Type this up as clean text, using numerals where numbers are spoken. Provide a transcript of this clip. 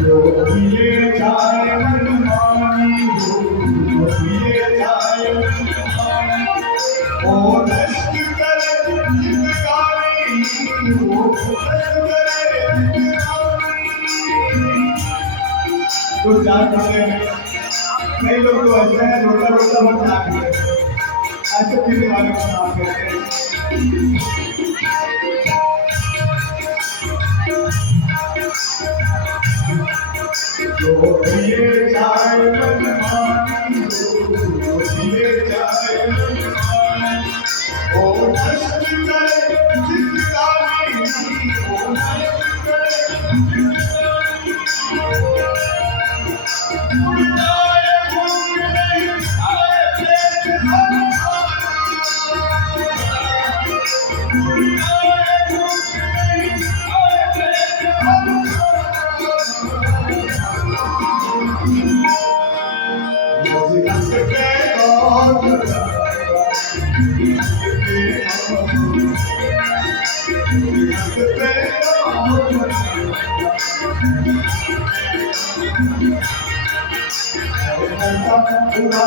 जो पिए जाए मनमानी जो पिए जाए मनमानी वो नष्ट करे जिंदगानी वो खत्म करे जिंदगानी। तो जाग पाते हैं कई लोग तो ऐसे हैं रोता रोता वो जाग गए ऐसे पीने वाले को नाम कहते हैं। जो पिए जाए मनमानी जो पिए जाए मनमानी वो नष्ट करे जिंदगानी वो नष्ट करे जिंदगानी। उड़ जाए घूम नहीं आए पेट हम उड़ जाए घूम नहीं आए पेट हम पूरा